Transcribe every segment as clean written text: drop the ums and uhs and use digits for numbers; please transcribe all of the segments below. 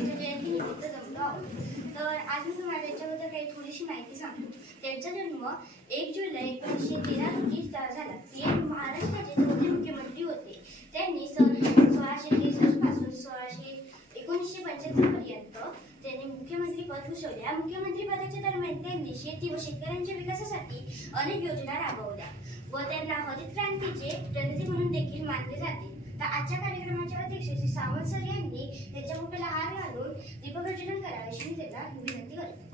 यांच्या जयंतीनिमित्त जमलो आहोत. तर आज मी तुम्हाला त्यांच्याबद्दल काही थोडीशी माहिती सांगतो. त्यांचा जन्म 1 जुलै 1913 रोजी झाला. ते महाराष्ट्राचे चौथे मुख्यमंत्री होते. त्यांनी सन 1663 पासून 1975 पर्यंत त्यांनी मुख्यमंत्री पद भूषवले. या मुख्यमंत्री पदाच्या दरम्यान त्यांनी शेती व शेतकऱ्यांच्या विकासासाठी अनेक योजना राबवल्या व त्यांना हरित क्रांतीचे जनते म्हणून देखील मानले जाते. तर आजच्या कार्यक्रमाच्या अध्यक्ष श्री सावंत सर यांनी त्यांच्या मुलाला हार घालून दीपप्रज्वलन करावे अशी मी त्यांना विनंती करते.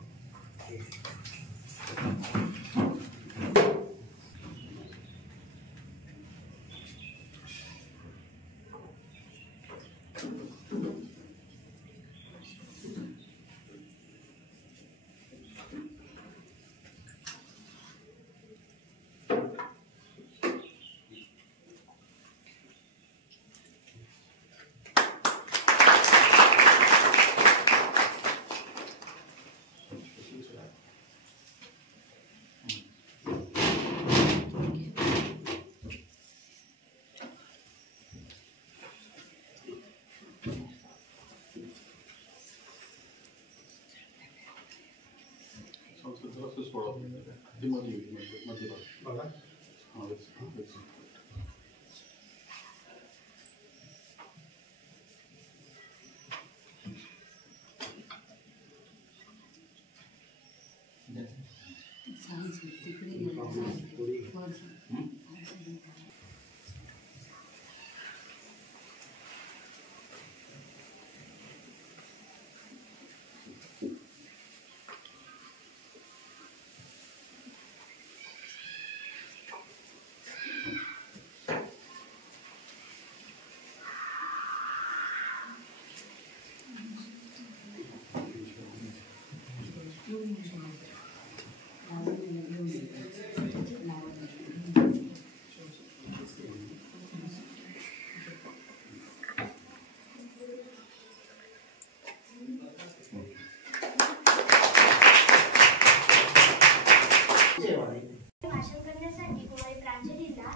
भाषण करण्यासाठी कुमारी प्रांजलीला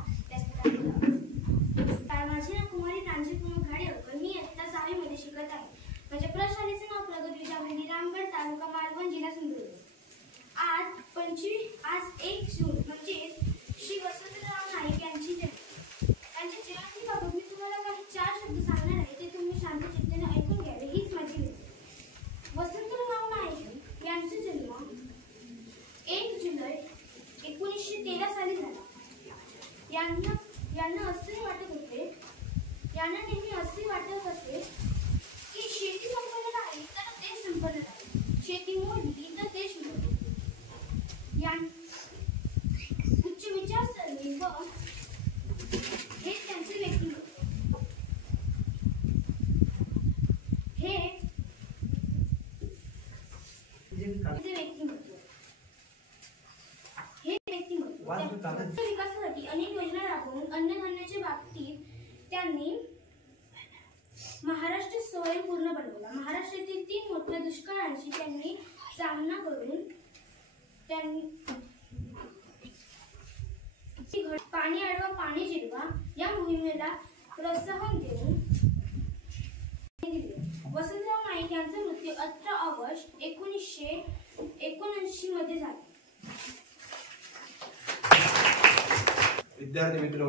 माझे नाव कुमारी प्रांजली घाडेकर. मी इयत्ता 6वी मध्ये शिकत आहे. माझ्या प्रशालेचे नाव प्रगत विद्यामंदिर रामगड तालुका मालवण जिल्हा सिंधुदुर्ग. आज 1 जून म्हणजे श्री वसंतराव नाईक यांची जयंती. त्यांच्या जयंतीबाबत मी तुम्हाला काही 4 शब्द सांगणार आहे. ते तुम्ही शांत चित्ताने ऐकून घ्यावे हीच माझी विनंती. वसंतराव नाईक यांचा जन्म 1 जुलै 1913 साली झाला. यांना नेहमी असे वाटत असे की शेती संपन्न राहिली तर देश संपन्न राहील, शेती मोडली तर देश मोडतो. उच्च विचारसरणी व हे त्यांचे व्यक्तिमत्व. हे विकासासाठी अनेक योजना राबवून अन्नधान्याच्या बाबतीत त्यांनी महाराष्ट्र स्वयंपूर्ण बनवला. महाराष्ट्रातील 3 मोठ्या दुष्काळांशी त्यांनी सामना करून त्यांनी पाणी अडवा पाणी जिरवा या मोहिमेला प्रोत्साहन देऊन दिले. वसंतराव नाईक यांचा मृत्यू 18 ऑगस्ट 1979 मध्ये झाला. विद्यार्थी मित्र,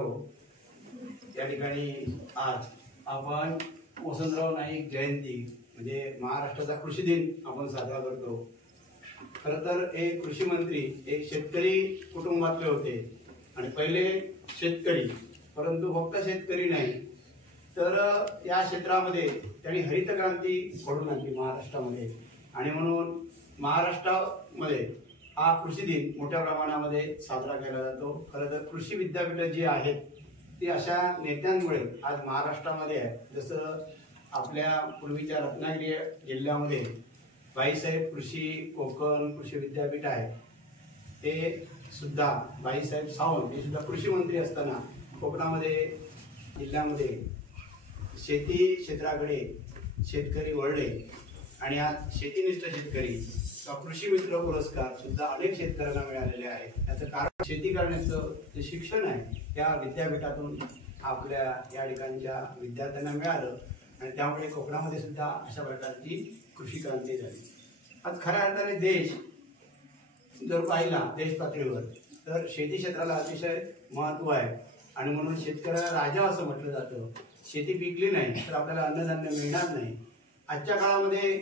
या ठिकाणी आज आपण वसंतराव नाईक जयंती म्हणजे महाराष्ट्राचा कृषी दिन आपण साजरा करतो. खरं तर एक कृषी मंत्री एक शेतकरी कुटुंबातले होते आणि पहिले शेतकरी, परंतु फक्त शेतकरी नाही तर या क्षेत्रामध्ये त्यांनी हरित क्रांती घडवून आणली महाराष्ट्रामध्ये. आणि म्हणून महाराष्ट्रामध्ये हा कृषी दिन मोठ्या प्रमाणामध्ये साजरा केला जातो. खरं तर कृषी विद्यापीठ जी आहेत ती अशा नेत्यांमुळे आज महाराष्ट्रामध्ये आहे. जसं आपल्या पूर्वीच्या रत्नागिरी जिल्ह्यामध्ये बाईसाहेब कृषी कोकण कृषी विद्यापीठ आहे. ते सुद्धा बाईसाहेब सावंत हे सुद्धा कृषी मंत्री असताना कोकणामध्ये जिल्ह्यामध्ये शेती क्षेत्राकडे शेतकरी वळले आणि आज शेतीनिष्ठ शेतकरी कृषी मित्र पुरस्कार सुद्धा अनेक शेतकऱ्यांना मिळालेले आहेत. याचं कारण शेती करण्याचं जे शिक्षण आहे त्या विद्यापीठातून आपल्या या ठिकाणच्या विद्यार्थ्यांना मिळालं आणि त्यामुळे कोकणामध्ये सुद्धा अशा प्रकारची कृषी क्रांती झाली. आज खऱ्या अर्थाने देश जर पाहिला देश पातळीवर तर शेती क्षेत्राला अतिशय महत्त्व आहे आणि म्हणून शेतकऱ्याला राजा असं म्हटलं जातं. शेती पिकली नाही तर आपल्याला अन्नधान्य मिळणार नाही. आजच्या काळामध्ये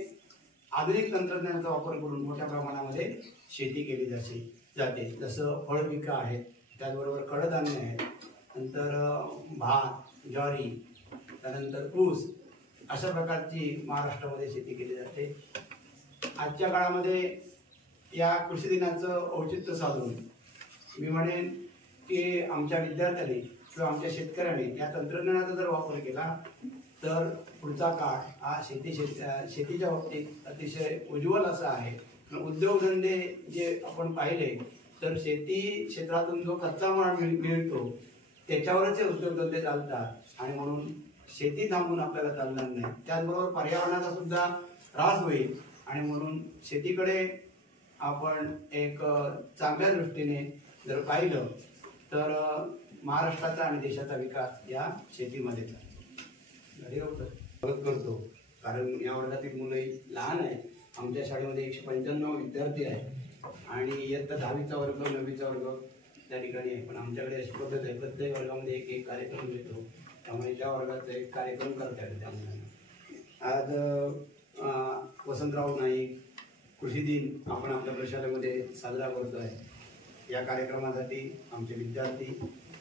आधुनिक तंत्रज्ञानाचा वापर करून मोठ्या प्रमाणामध्ये शेती केली जाते. जसं फळपिकं आहेत, त्याचबरोबर कडधान्य आहेत, नंतर भात, ज्वारी, त्यानंतर ऊस, अशा प्रकारची महाराष्ट्रामध्ये शेती केली जाते. आजच्या काळामध्ये या कृषी दिनाचं औचित्य साधून मी म्हणेन की आमच्या विद्यार्थ्यांनी किंवा आमच्या शेतकऱ्यांनी या तंत्रज्ञानाचा जर वापर केला तर पुढचा काळ हा शेतीच्या बाबतीत अतिशय उज्ज्वल असा आहे. उद्योगधंदे जे आपण पाहिले तर शेती क्षेत्रातून जो कच्चा माल मिळतो त्याच्यावरच हे उद्योगधंदे चालतात आणि म्हणून शेती थांबून आपल्याला चालणार नाही. त्याचबरोबर पर्यावरणाचा सुद्धा त्रास होईल आणि म्हणून शेतीकडे आपण एक चांगल्या दृष्टीने जर पाहिलं तर महाराष्ट्राचा आणि देशाचा विकास या शेतीमध्येच मदत करतो. कारण या वर्गातील मुलं लहान आहेत. आमच्या शाळेमध्ये 195 विद्यार्थी आहेत आणि इयत्ता 10वीचा वर्ग 9वीचा वर्ग त्या ठिकाणी आहे. पण आमच्याकडे अशी पद्धत आहे, प्रत्येक वर्गामध्ये एक एक कार्यक्रम घेतो. त्यामुळे त्या वर्गाचा एक कार्यक्रम करता येतो त्या मुलांना. आज वसंतराव नाईक कृषी दिन आपण आपल्या प्रशालेमध्ये साजरा करतो आहे. या कार्यक्रमासाठी आमचे विद्यार्थी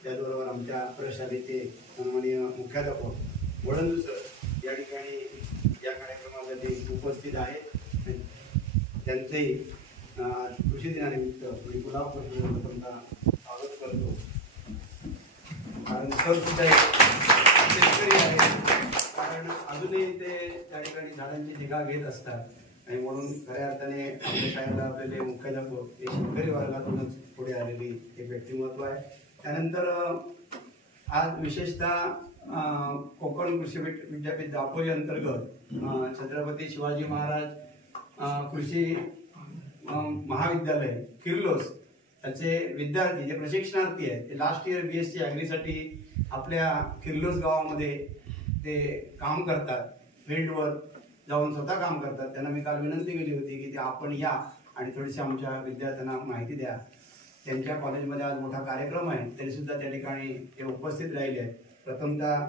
त्याचबरोबर आमच्या प्रशालेचे सन्माननीय मुख्याध्यापक वळंदू सर या ठिकाणी या कार्यक्रमासाठी उपस्थित आहेत. त्यांचेही कृषी दिनानिमित्त मी गुलाबपूर्ण स्वागत करतो. कारण सर सुद्धा शेतकरी आहेत, कारण अजूनही ते त्या ठिकाणी झाडांची निगा घेत असतात आणि म्हणून खऱ्या अर्थाने आपल्या शाळेला आपल्याला मुख्याध्यापक हे शेतकरी वर्गातूनच पुढे आलेली एक व्यक्तिमत्व आहे. त्यानंतर आज विशेषतः कोकण कृषी विद्यापीठ दापोली अंतर्गत छत्रपती शिवाजी महाराज कृषी महाविद्यालय किर्लोस त्याचे विद्यार्थी जे प्रशिक्षणार्थी आहेत ते लास्ट इयर BSc ॲग्रीसाठी आपल्या किर्लोस गावामध्ये ते काम करतात. फील्डवर जाऊन स्वतः काम करतात. त्यांना मी काल विनंती केली होती की ते आपण या आणि थोडीशी आमच्या विद्यार्थ्यांना माहिती द्या. त्यांच्या कॉलेजमध्ये आज मोठा कार्यक्रम आहे तरी सुद्धा त्या ठिकाणी ते उपस्थित राहिले आहेत. प्रथमतः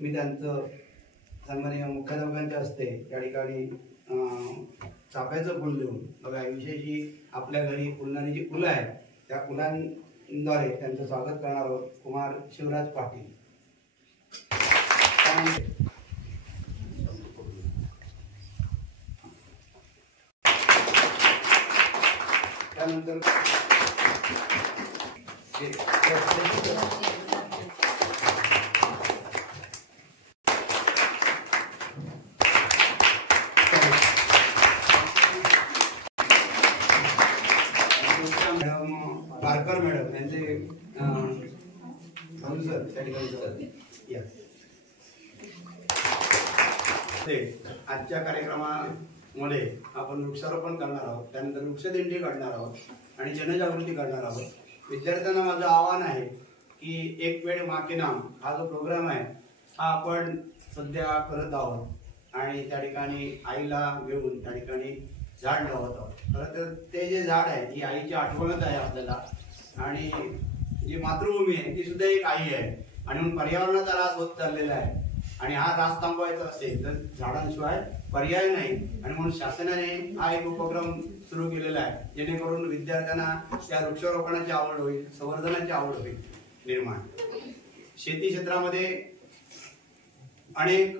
मी त्यांचं सन्माननीय मुख्याध्यापकांच्या हस्ते त्या ठिकाणी चाफ्याचं फुल देऊन बघा विशेषी आपल्या घरी फुलणारी जी फुलं आहेत त्या फुलांद्वारे त्यांचं स्वागत करणार आहोत. कुमार शिवराज पाटील. त्यानंतर पारकर मॅडम यांचे सर त्या ठिकाणी आजच्या कार्यक्रमामध्ये आपण वृक्षारोपण करणार आहोत. त्यानंतर वृक्षदिंडी काढणार आहोत आणि जनजागृती करणार आहोत. विद्यार्थ्यांना माझं आव्हान आहे की एक वेळ माँ के नाम हा जो प्रोग्राम आहे हा आपण सध्या करत आहोत आणि त्या ठिकाणी आईला घेऊन त्या ठिकाणी झाड लावत आहोत. खरं तर ते जे झाड आहे ही आईची आठवणच आहे आपल्याला आणि जी मातृभूमी आहे ती सुद्धा एक आई आहे आणि म्हणून पर्यावरणाचा ऱ्हास होत चाललेला आहे आणि हा ऱ्हास थांबवायचा असेल तर झाडांशिवाय पर्याय नाही आणि म्हणून शासनाने हा एक उपक्रम सुरू केलेला आहे जेणेकरून विद्यार्थ्यांना त्या वृक्षारोपणाची आवड होईल, संवर्धनाची आवड होईल निर्माण. शेती क्षेत्रामध्ये अनेक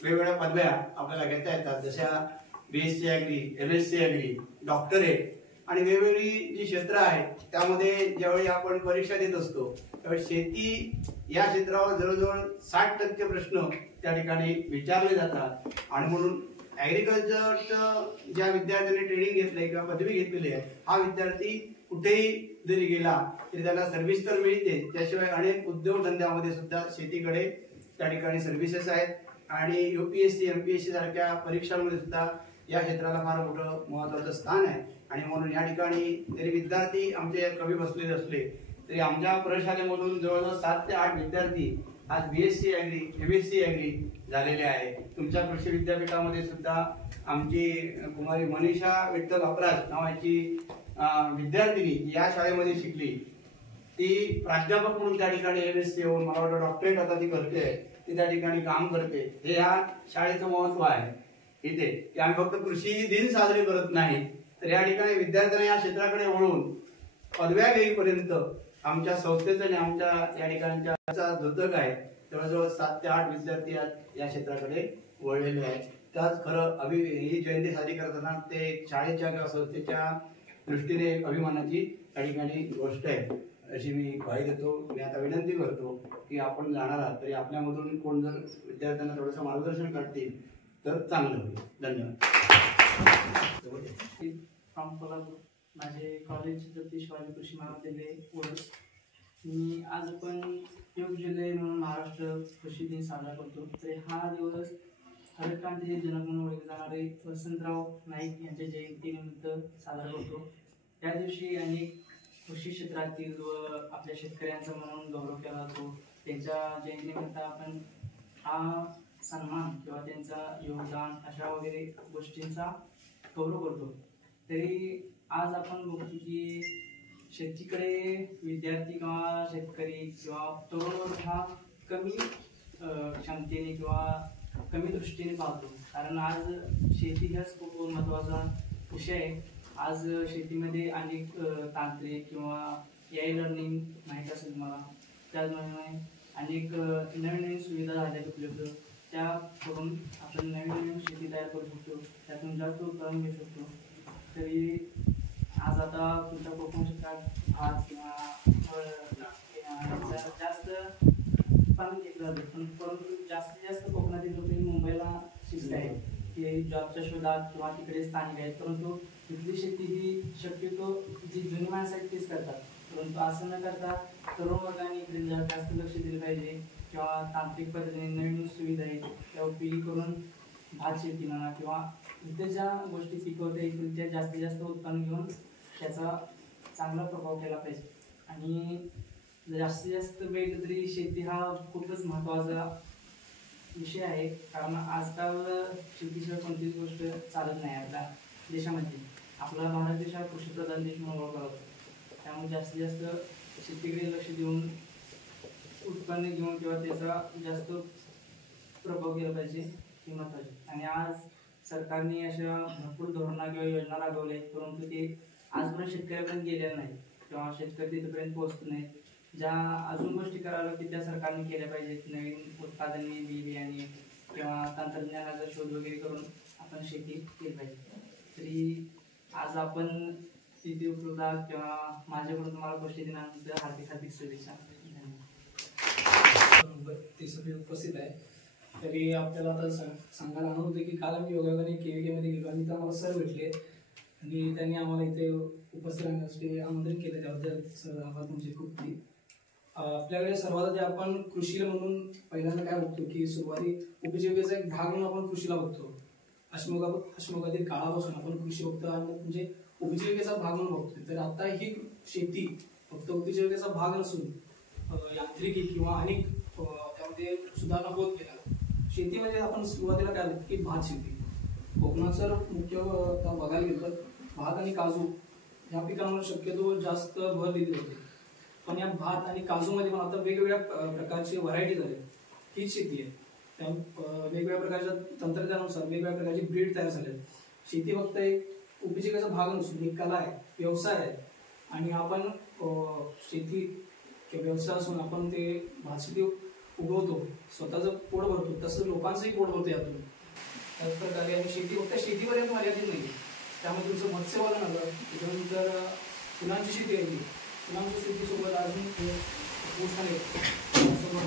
वेगवेगळ्या पदव्या आपल्याला घेता येतात. जशा BSc agri, MSc agri, doctorate आणि वेगवेगळी जी क्षेत्र आहेत त्यामध्ये ज्यावेळी आपण परीक्षा देत असतो त्यावेळी शेती या क्षेत्रावर जवळजवळ 60% प्रश्न त्या ठिकाणी विचारले जातात आणि म्हणून ॲग्रिकल्चरचं ज्या विद्यार्थ्यांनी ट्रेनिंग घेतलंय किंवा पदवी घेतलेली आहे हा विद्यार्थी कुठेही जरी गेला तरी त्याला सर्व्हिस तर मिळते. त्याशिवाय अनेक उद्योगधंद्यामध्ये सुद्धा शेतीकडे त्या ठिकाणी सर्व्हिसेस आहेत आणि UPSC MPSC सारख्या परीक्षांमध्ये सुद्धा या क्षेत्राला फार मोठं महत्त्वाचं स्थान आहे आणि म्हणून या ठिकाणी जरी विद्यार्थी आमचे कमी बसलेले असले तरी आमच्या प्रशालेमधून जवळजवळ 7 ते 8 विद्यार्थी आज BSc ॲग्री MSc ॲग्री झालेले आहे. तुमच्या कृषी विद्यापीठामध्ये सुद्धा आमची कुमारी मनीषा विठ्ठल अपराज नावाची विद्यार्थिनी या शाळेमध्ये शिकली. ती प्राध्यापक म्हणून त्या ठिकाणी MSc येऊन मला वाटतं डॉक्टरेट आता ती करते, ती त्या ठिकाणी काम करते. हे या शाळेचं महत्व आहे इथे की आम्ही फक्त कृषी दिन साजरे करत नाही, तर या ठिकाणी विद्यार्थ्यांना या क्षेत्राकडे वळून पदव्या घेईपर्यंत आमच्या संस्थेचं आणि आमच्या या ठिकाणच्या दुर्दक आहे जवळजवळ 7 ते 8 विद्यार्थी या क्षेत्राकडे वळलेले आहेत. त्याच खरं ही जयंती साजरी करताना ते शाळेच्या किंवा संस्थेच्या दृष्टीने अभिमानाची या ठिकाणी गोष्ट आहे अशी मी ग्वाही देतो. मी आता विनंती करतो की आपण जाणार आहात तरी आपल्यामधून कोण जर विद्यार्थ्यांना थोडंसं मार्गदर्शन करतील तर चांगलं होईल. धन्यवाद. माझे कॉलेज छत्रपती शिवाजी कृषी महाविद्यालय ओळख. मी आज आपण 1 जुलै म्हणून महाराष्ट्र कृषी दिन साजरा करतो. तर हा दिवस हरित क्रांतीचे जनक म्हणून ओळखले जाणारे वसंतराव नाईक यांच्या जयंतीनिमित्त साजरा करतो. त्या दिवशी अनेक कृषी क्षेत्रातील व आपल्या शेतकऱ्यांचा म्हणून गौरव केला जातो. त्यांच्या जयंतीनिमित्त आपण हा सन्मान किंवा त्यांचा योगदान अशा वगैरे गोष्टींचा गौरव करतो. तरी आज आपण बघतो की शेतीकडे विद्यार्थी किंवा शेतकरी किंवा तरुण वर्ग हा कमी क्षमतेने किंवा कमी दृष्टीने पाहतो. कारण आज शेती हाच खूप महत्त्वाचा विषय आहे. आज शेतीमध्ये अनेक तांत्रिक किंवा AI लर्निंग माहीत असेल मला, त्याचप्रमाणे अनेक नवीन सुविधा झाल्या उपलब्ध, त्या करून आपण नवीन शेती तयार करू शकतो, त्यातून जास्त उत्पादन घेऊ शकतो. तरी आज आता तुमच्या कोकण क्षेत्रात भात किंवा फळ जास्त उत्पादन घेतलं जातं, पण परंतु जास्तीत जास्त कोकणातील लोक मुंबईला शिकत आहेत की जॉबच्या शोधात किंवा तिकडे स्थानिक आहेत. परंतु तिथली शेती ही शक्यतो जी जुनी माणसं आहेत तीच करतात. परंतु असं न करता तरुण वर्गाने इकडे जास्त लक्ष दिलं पाहिजे किंवा तांत्रिक पद्धतीने नवीन सुविधा आहेत त्या उपयोगी करून भात शेती म्हणा किंवा इथे ज्या गोष्टी पिकवता येतील त्या जास्तीत जास्त उत्पन्न घेऊन त्याचा चांगला प्रभाव केला पाहिजे. आणि जास्तीत जास्त बघितलं तरी शेती हा खूपच महत्त्वाचा विषय आहे. कारण आजकाल शेतीशिवाय कोणतीच गोष्ट चालत नाही आपल्या देशामध्ये. आपला भारत देश हा कृषीप्रधान देश म्हणून ओळखला जातो. त्यामुळे जास्तीत जास्त शेतीकडे लक्ष देऊन उत्पन्न घेऊन किंवा त्याचा जास्त प्रभाव केला पाहिजे ही महत्त्वाची. आणि आज सरकारने अशा भरपूर धोरणा किंवा योजना राबवल्या आहेत, परंतु ते आजपर्यंत शेतकऱ्यापर्यंत गेलेल्या नाहीत किंवा शेतकरी तिथपर्यंत पोहोचत नाहीत. ज्या अजून गोष्टी कराव्या की त्या सरकारने केल्या पाहिजेत. नवीन उत्पादने, बियाणे किंवा तंत्रज्ञानाचा शोध वगैरे करून आपण शेती केली पाहिजे. तरी आज आपण शेती उपलब्ध किंवा माझ्याकडून तुम्हाला कृषी दिनानिमित्त हार्दिक हार्दिक शुभेच्छा. ते सगळे उपस्थित आहे. तरी आपल्याला आता सांगायला आनंद होते की काल आम्ही योगाने KVK मध्ये गेलो आणि तिथं आम्हाला सर भेटले आणि त्यांनी आम्हाला इथे उपस्थित राहण्यासाठी आमंत्रित केले. त्याबद्दल सर आभार तुमचे खूप. आपल्याकडे सर्वात आधी आपण कृषी म्हणून पहिल्यांदा काय बघतो की सुरुवाती उपजीविकेचा एक भाग म्हणून आपण कृषीला बघतो. अश्मयुगातील काळापासून आपण कृषी बघतो म्हणजे उपजीविकेचा भाग म्हणून बघतोय. तर आता ही शेती फक्त उपजीविकेचा भाग नसून यांत्रिकी किंवा अनेक त्यामध्ये सुधारणा होत गेल्या. शेती म्हणजे आपण सुरुवातीला काय बघतो की भात शेती. कोकणात जर मुख्य बघायला गेलं तर भात आणि काजू या पिकांवर शक्यतो जास्त भर दिली होती. पण या भात आणि काजूमध्ये पण आता वेगवेगळ्या प्रकारचे व्हरायटी झाले. हीच शेती आहे. त्या वेगवेगळ्या प्रकारच्या तंत्रज्ञानानुसार वेगवेगळ्या प्रकारचे ब्रीड तयार झाले. शेती फक्त एक उपजीविकेचा भाग नसून एक कला आहे, व्यवसाय आहे. आणि आपण शेती व्यवसाय असून आपण ते भात शेती उगवतो, स्वतःचं पोट भरतो, तसं लोकांचंही पोट भरतो यातून. त्याच प्रकारे आणि शेती फक्त शेतीपर्यंत मर्यादित नाही. त्यामुळे तुमचं मत्स्यपालन आलं, त्याच्यानंतर फुलांची शेती आहे. फुलांच्या शेतीसोबत अजून ऊस आहे,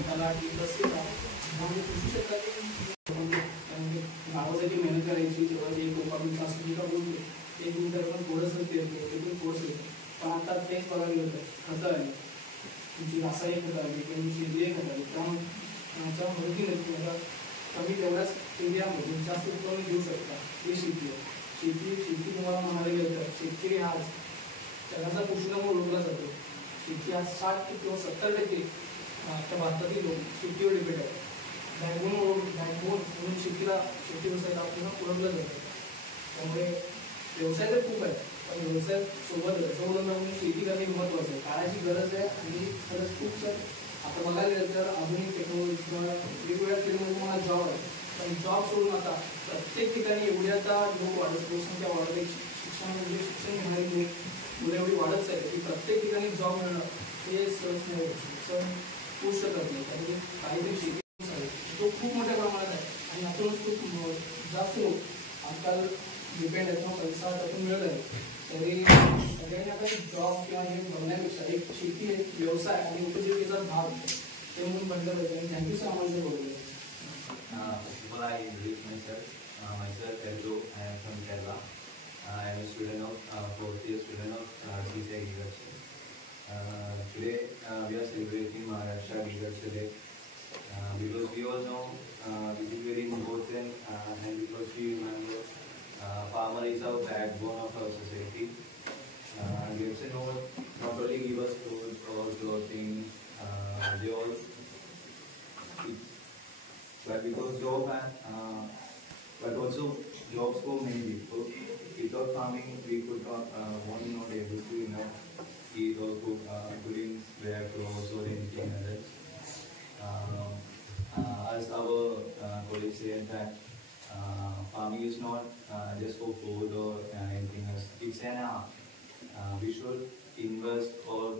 तलाठी, त्यामुळे कृषी क्षेत्रातील गावासाठी मेहनत करायची तेव्हा जे लोकांनी सांस्कृतिका बोलतो ते नंतर पण थोडंसं फिरतो, तिथून थोडंसं. पण आता तेच बघायला गेलं तर खतं आली, तुमची रासायनिक खतं आली किंवा सेंद्रिय खतं आली. त्याच्या मदतीने तुम्हाला कमी तेवढ्याच इंडियामध्ये जास्त उत्पन्न घेऊ शकता. ही शेती आहे. शेती तुम्हाला म्हणायला गेलं तर शेतकरी आज जगाचा पोषण म्हणून ओळखला जातो. शेती आज 60 किंवा 70% आपल्या भारतातील लोक शेतीवर डिपेंड आहे. बॅकबोन म्हणून शेती व्यवसायाला आपल्याला ओळखलं जातं. त्यामुळे व्यवसाय तर खूप आहे, पण व्यवसाय सोबत रसवलं म्हणून शेती करणे महत्त्वाचं आहे. काळाची गरज आहे आणि खरंच खूप आता बघायला गेलं तर आधुनिक टेक्नॉलॉजी किंवा वेगवेगळ्या फील्डमध्ये तुम्हाला जॉब आहे, पण जॉब सोडून आता प्रत्येक ठिकाणी एवढी आता लोक वाढत, लोकसंख्या वाढत आहे, शिक्षण घेणारी लोक एवढी वाढत आहे की प्रत्येक ठिकाणी जॉब मिळणं हे सहज नाही होत, सहज होऊ शकत नाही. कारण काहीतरी शेती तो खूप मोठ्या प्रमाणात आहे आणि यातूनच खूप जास्त लोक आजकाल डिपेंड आहेत किंवा पैसा त्यातून मिळत आहे. तरी सगळ्यांनी आता जॉब किंवा हे बघण्यापेक्षा एक शेती एक व्यवसाय आणि उपजीविकेचा भाग ते म्हणून बनलं पाहिजे. आणि थँक्यू सर आम्हाला ते बोलले. Well, I introduce myself. Myself, Eljo. I am from Kerala. I am a student of fourth year student of CSI Agriculture. Today we are celebrating Maharashtra Agriculture Day because we all know this is very important and because we remember farmer is our backbone of our society. Agriculture not only give us food or clothing, they all but because job but also jobs for many people. Without farming, we could not able to eat or cook, including wear clothes or anything else. As our colleagues say, in fact, farming is not just for food or anything else. It's an art. We should invest, or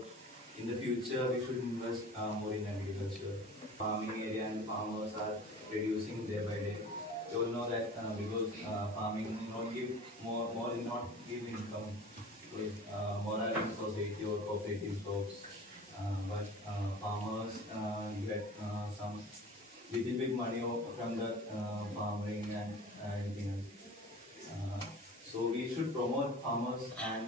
in the future we should invest more in agriculture. Farming area and farmers are reducing day by day. You all know that because farming not give income with more in society or cooperative jobs, but farmers get some little bit money from the farming and anything else. So we should promote farmers and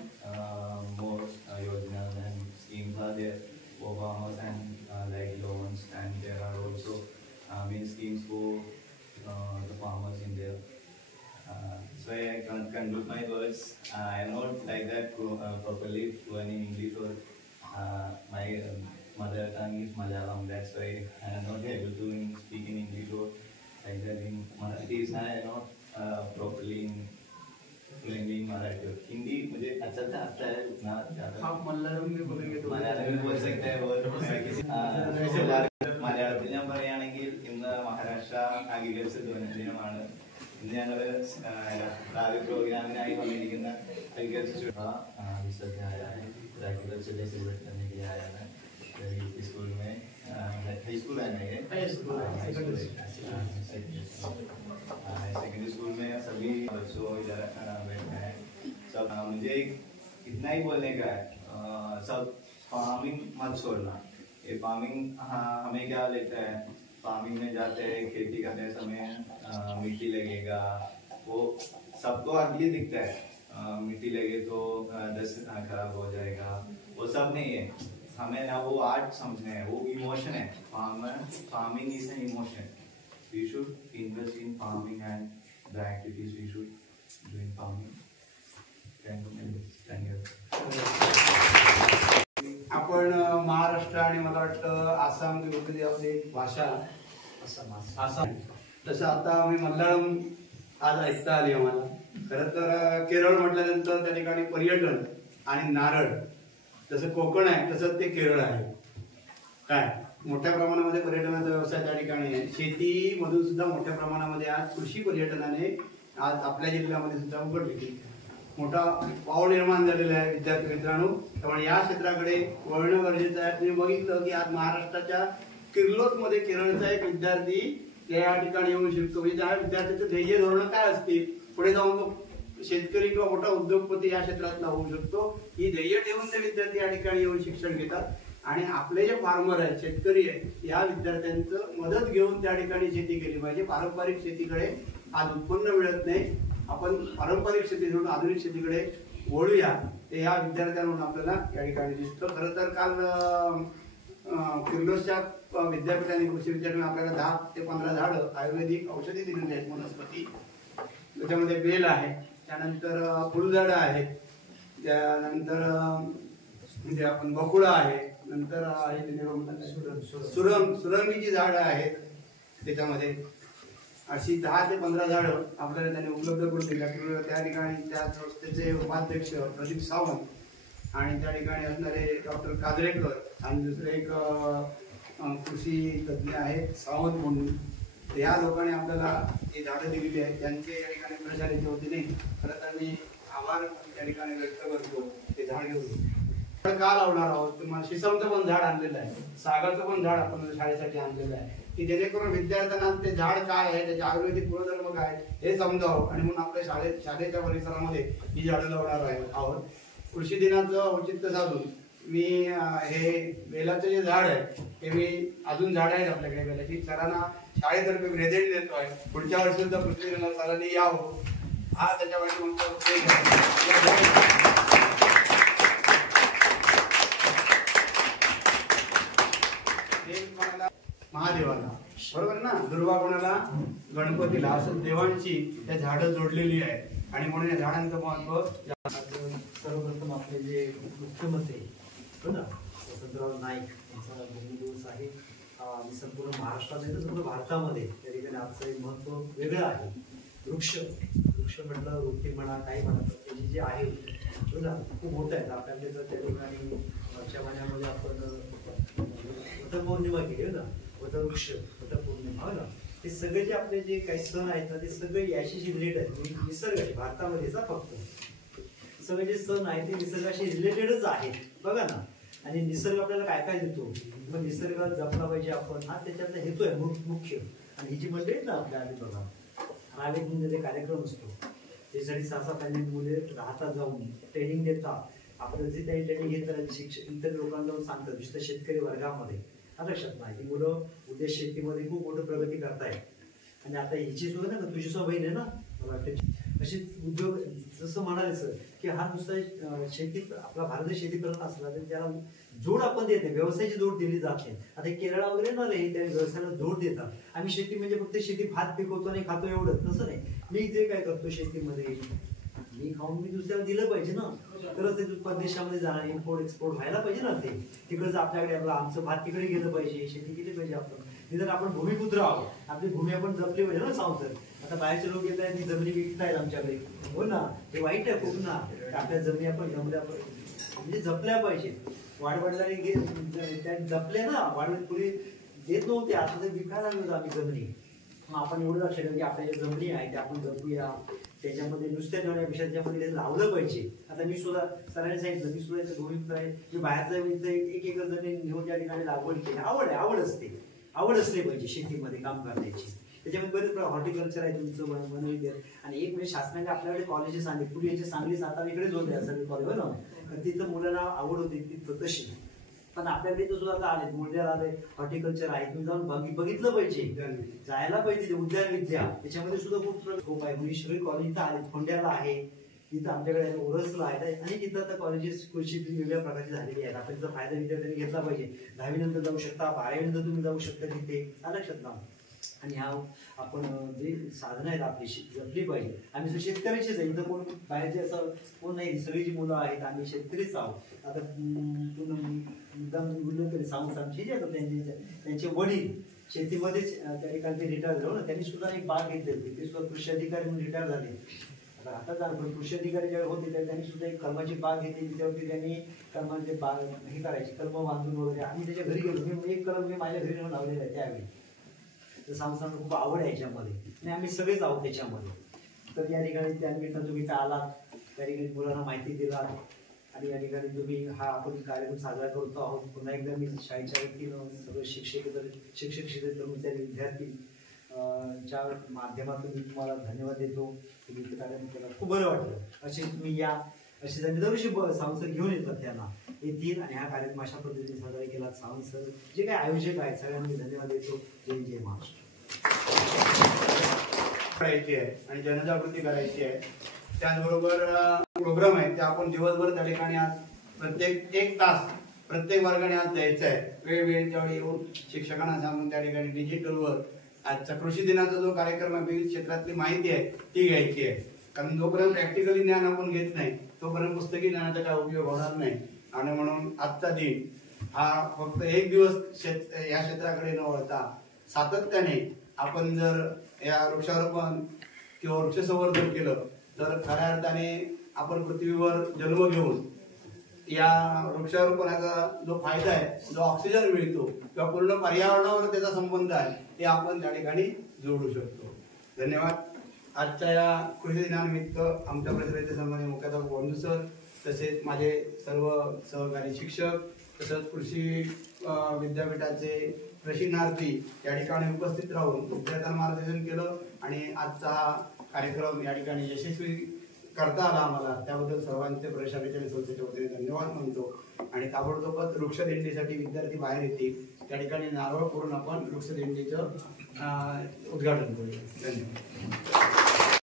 more yojanas and schemes are there for farmers and like loans, and there are also many schemes for the farmers in there. So I can't conclude my words. I am not like that properly fluent in English, or my mother tongue is Malayalam. That's why I am not able to speak in English or like that in Marathi. I am not properly fluently in Marathi. Hindi मुझे अच्छा से आता है उतना ज़्यादा. आप मलयालम में बोलेंगे तो मलयालम में बोल सकते हैं മലയാളത്തിൽ ഞാൻ പറയുകയാണെങ്കിൽ ഇന്ന് മഹാരാഷ്ട്ര അഗ്രികൾച്ചർ ദിനമാണ്. ഇന്ന് ഞങ്ങൾ ഭാവി प्रोग्रामिനായി വന്നിരിക്കുന്ന एग्रीकल्चर एग्रीकल्चर डे सेलिब्रेट करने के लिए आया है यूपी स्कूल में. हाई स्कूल है ना ये? सेकेंडरी स्कूल में सभी बच्चों इधर बैठे हैं. सब मुझे इतना ही बोलने का है, सब फार्मिंग मत छोड़ना. ये फार्मिंग हमें क्या लेता है, फार्मिंग में जाते हैं खेती करने समय मिट्टी लगेगा, वो सबको अगली दिखता है. मिट्टी लगे तो दस्त खराब हो जाएगा, वो सब नहीं है. हमें ना वो आर्ट समझना है, वो इमोशन है. Farming is an emotion. We should invest in farming and the activities we should do in farming. Thank you. आपण महाराष्ट्र आणि मला वाटतं आसाम वगैरे आपली भाषा आसाम, तसं आता आम्ही मल्याळम आज ऐकता आली आम्हाला. खरं तर केरळ म्हटल्यानंतर त्या ठिकाणी पर्यटन आणि नारळ, जसं कोकण आहे तसंच ते केरळ आहे. काय मोठ्या प्रमाणामध्ये पर्यटनाचा व्यवसाय त्या ठिकाणी आहे. शेतीमधून सुद्धा मोठ्या प्रमाणामध्ये आज कृषी पर्यटनाने आज आपल्या जिल्ह्यामध्ये सुद्धा उघडली मोठा वाव निर्माण झालेला आहे विद्यार्थी मित्रांनो. त्यामुळे या क्षेत्राकडे वळणं गरजेचं आहे. तुम्ही बघितलं की आज महाराष्ट्राच्या किर्लोस्कमध्ये केरळचा एक विद्यार्थी या ठिकाणी येऊ शकतो. म्हणजे त्या विद्यार्थ्याचं ध्येय धोरण काय असतील, पुढे जाऊन तो शेतकरी किंवा मोठा उद्योगपती या क्षेत्रातला होऊ शकतो. ही ध्येय ठेवून ते विद्यार्थी या ठिकाणी येऊन शिक्षण घेतात. आणि आपले जे फार्मर आहेत, शेतकरी आहेत, या विद्यार्थ्यांचं मदत घेऊन त्या ठिकाणी शेती केली पाहिजे. पारंपरिक शेतीकडे आज उत्पन्न मिळत नाही. आपण पारंपरिक शेती सोडून आधुनिक शेतीकडे वळूया, ते या विद्यार्थ्यांकडून आपल्याला या ठिकाणी दिसतं. खरं तर काल किर्लोस्कच्या विद्यापीठाने कृषी विद्यापीठाने आपल्याला 10 ते 15 झाडं आयुर्वेदिक औषधी दिलेली आहेत. वनस्पती त्याच्यामध्ये बेल आहे, त्यानंतर फुलझाडं आहेत, त्यानंतर म्हणजे आपण बकुळा आहे, नंतर सुरंगीची झाडं आहेत त्याच्यामध्ये अशी 10 ते 15 झाडं आपल्याला त्यांनी उपलब्ध करून दिल्या. त्या ठिकाणी त्या संस्थेचे उपाध्यक्ष प्रदीप सावंत आणि त्या ठिकाणी असणारे डॉक्टर काजरेकर आणि दुसरे एक कृषी तज्ज्ञ आहेत सावंत म्हणून. या लोकांनी आपल्याला ही झाडं दिलेली आहेत. त्यांचे या ठिकाणी प्रचाराचे वतीने खरं तर मी आभार त्या ठिकाणी व्यक्त करतो. ते झाड घेऊन का लावणार आहोत तुम्हाला शिसमचं पण झाड आणलेलं आहे, सागाचं पण झाड आपण शाळेसाठी आणलेलं आहे की जेणेकरून विद्यार्थ्यांना ते झाड काय आहे, त्याचे आयुर्वेदिक गुणधर्म काय हे समजावं आणि म्हणून आपल्या शाळेच्या परिसरामध्ये ही झाडं लावणार आहोत. कृषी दिनाचं औचित्य साधून मी हे बेलाचं जे झाड आहे हे मी अजून झाड आहेत आपल्याकडे बेलाची सरांना शाळेतर्फे प्रेझेंट देतोय. पुढच्या वर्षी सुद्धा कृषी दिनाला सरांनी यावं हा त्याच्यासाठी महादेवाला बरोबर ना, दुर्वा कोणाला गणपतीला, असं देवांची त्या झाडं जोडलेली आहेत आणि म्हणून या झाडांचं महत्व. सर्वप्रथम आपले जे मुख्यमंत्री वसंतराव नाईक यांचा जन्मदिवस आहे. संपूर्ण महाराष्ट्रामध्ये तर संपूर्ण भारतामध्ये त्या ठिकाणी आजचं एक महत्व वेगळं आहे. वृक्ष म्हटलं, रोपटी म्हणा, काही म्हणा, त्याची जे आहे खूप मोठं आहेत. आपल्याकडे तर त्या ठिकाणी मागच्या महिन्यामध्ये आपण वटपौर्णिमा केली ना, वटवृक्ष, वटपौर्णिमा हो ना, ते सगळे जे आपले जे काही सण आहेत ना ते सगळे याशी रिलेटेड आहेत. निसर्गाशी भारतामध्येच फक्त सगळे जे सण आहेत ते निसर्गाशी रिलेटेडच आहेत बघा ना. आणि निसर्ग आपल्याला काय काय देतो, मग निसर्ग जपला पाहिजे आपण, हा त्याच्यातला हेतू आहे मुख्य. आणि ही जी मंडळी ना आपल्या आधी बघा रावेत म्हणजे कार्यक्रम असतो त्यासाठी 6-6 मुले राहतात, जाऊन ट्रेनिंग देतात. आपल्याला जे काही ट्रेनिंग घेतात शिक्षक इतर लोकांना जाऊन सांगतात, विशेषतः शेतकरी वर्गामध्ये. लक्षात नाही, ही मुलं उद्या शेतीमध्ये खूप मोठी प्रगती करतायत. आणि आता हिची सुद्धा ना, तुझी सुद्धा बहीण आहे ना, मला वाटतं अशी उद्योग जसं म्हणाले सर की हा नुसता शेतीत आपला भारत शेती करत असला तरी त्याला जोड आपण देत नाही, व्यवसायाची जोड दिली जाते. आता केरळा वगैरे ना रे त्या व्यवसायाला जोड देतात. आम्ही शेती म्हणजे फक्त शेती भात पिकवतो आणि खातो एवढंच, तसं नाही. मी जे काय करतो शेतीमध्ये मी खाऊन मी दुसऱ्याला दिलं पाहिजे ना, तरच ते परदेशामध्ये जाणार, इम्पोर्ट एक्सपोर्ट व्हायला पाहिजे ना. ते तिकडचं आपल्याकडे आपलं आमचं भात तिकडे गेलं पाहिजे, शेती केली पाहिजे. आपण भूमिपुत्र आहोत, आपली भूमी आपण जपली पाहिजे ना. सांगतो आता बाहेरचे लोक येत आहेत, जमिनी विकतायत आमच्याकडे, हो ना, हे वाईट आहे खूप ना. आपल्या जमिनी आपण म्हणजे जपल्या पाहिजे. वाढवडिलांनी जपले ना, वाढवडी देत नव्हते, आता ते विकायला लागलो आम्ही जमिनी. मग आपण एवढं लक्ष ठेवू की आपल्या ज्या जमिनी आहेत त्या आपण जपूया, त्याच्यामध्ये नुसत्या ठेवण्यापेक्षा त्याच्यामध्ये लावलं पाहिजे. आता मी सुद्धा सरांनी सांगितलं, मी सुद्धा भूमिपुत्र आहे, मी बाहेरचा 1 एकर जमीन घेऊन त्या ठिकाणी लागवड केली. आवड असते पाहिजे शेतीमध्ये काम करण्याची. त्याच्यामध्ये बरेच हॉर्टिकल्चर आहे तुमचं बनवले. आणि एक म्हणजे शासनाने आपल्याकडे कॉलेजेस आणले, पूर्वी याचे सांगली सातारा इकडेच होते सगळे कॉलेज ना, तर तिथं मुलांना आवड होती तिथं तशी. पण आपल्याकडे इथं सुद्धा आता आले, मुळद्याला आले, हॉर्टिकल्चर आहे, तुम्ही जाऊन बघितलं पाहिजे, जायला पाहिजे. उद्यान विद्या त्याच्यामध्ये सुद्धा खूप स्कोप आहे. मुलीश्वरी कॉलेज इथं आले, खोंड्याला आहे, तिथं आमच्याकडे ओरसला आहे, आणि तिथं आता कॉलेजेस कृषी वेगवेगळ्या प्रकारची झालेली आहेत. आपण त्याचा फायदा विद्यार्थ्यांनी घेतला पाहिजे. 10वी नंतर जाऊ शकता, 12वी नंतर तुम्ही जाऊ शकता तिथे, लक्षात ना. आणि ह्या आपण जे साधनं आहेत आपली जपली पाहिजे. आम्ही शेतकऱ्याचीच आहे, इथं कोण बाहेरचे असं कोण नाही, सगळी जी मुलं आहेत आम्ही शेतकरीच आहोत. आता मुद्दाम बोललं तरी सांगू आमचे जे त्यांचे वडील शेतीमध्येच त्या ठिकाणी रिटायर झालो ना, त्यांनी सुद्धा एक बाग घेतली होती, ते सुद्धा कृषी अधिकारी म्हणून रिटायर झाले. आता कृषी अधिकारी ज्यावेळी होते त्यावेळी त्यांनी सुद्धा एक कलमाची बाग घेतली, त्याच्यावरती त्यांनी कलमाचे बाग हे करायचे, कलम बांधून वगैरे. आम्ही त्याच्या घरी गेलो, मी एक कलम मी माझ्या घरी नेऊन लावलेला आहे त्यावेळी. तर सांगताना खूप आवड आहे याच्यामध्ये आणि आम्ही सगळेच आहोत त्याच्यामध्ये. तर या ठिकाणी त्यानिमित्तानं तुम्ही काय आलात, त्या ठिकाणी मुलांना माहिती दिलात आणि या ठिकाणी तुम्ही हा आपण कार्यक्रम साजरा करतो आहोत. पुन्हा एकदा मी शाळेच्या वतीनं सगळं शिक्षक कर्मचारी विद्यार्थी च्या माध्यमातून मी तुम्हाला धन्यवाद देतो. तुम्ही इथे कार्यक्रम केला, खूप बरं वाटलं. असे तुम्ही या असे दरवर्षी सावंत सर घेऊन येतात, त्यांना येतील आणि हा कार्यक्रम अशा पद्धतीने साजरा केला. सावंत सर जे काही आयोजक आहेत सगळ्यांना मी धन्यवाद देतो. जय महाराष्ट्र. करायची आहे आणि जनजागृती करायची आहे. त्याचबरोबर प्रोग्राम आहे ते आपण दिवसभर त्या ठिकाणी आज प्रत्येक 1 तास प्रत्येक वर्गाने आज द्यायचा आहे. वेळ त्यावेळी येऊन शिक्षकांना सांगून त्या ठिकाणी डिजिटलवर आजचा कृषी दिनाचा जो कार्यक्रम आहे विविध क्षेत्रातली माहिती आहे ती घ्यायची आहे. कारण जोपर्यंत प्रॅक्टिकली ज्ञान आपण घेत नाही तोपर्यंत पुस्तकी ज्ञानाचा काय उपयोग होणार नाही. आणि म्हणून आजचा दिन हा फक्त एक दिवस या क्षेत्राकडे न वळता सातत्याने आपण जर या वृक्षारोपण किंवा वृक्षसंवर्धन केलं तर खऱ्या अर्थाने आपण पृथ्वीवर जन्म घेऊन या वृक्षारोपणाचा जो फायदा आहे, जो ऑक्सिजन मिळतो किंवा पूर्ण पर्यावरणावर त्याचा संबंध आहे, ते आपण त्या ठिकाणी जोडू शकतो. धन्यवाद. आजच्या या कृषी दिनानिमित्त आमच्या परिसराचे सन्माननीय मुख्याध्यापक बंधू सर, तसेच माझे सर्व सहकारी शिक्षक, तसंच कृषी विद्यापीठाचे प्रशिक्षणार्थी या ठिकाणी उपस्थित राहून विद्यार्थ्यांना मार्गदर्शन केलं आणि आजचा हा कार्यक्रम या ठिकाणी यशस्वी करता आला आम्हाला. त्याबद्दल सर्वांचे प्रशासनाच्या संस्थेच्या वतीने धन्यवाद म्हणतो. आणि ताबडतोबच वृक्षदिंडीसाठी विद्यार्थी बाहेर येतील, त्या ठिकाणी नारळ फोडून आपण वृक्षदिंडीचं उद्घाटन करूया. धन्यवाद.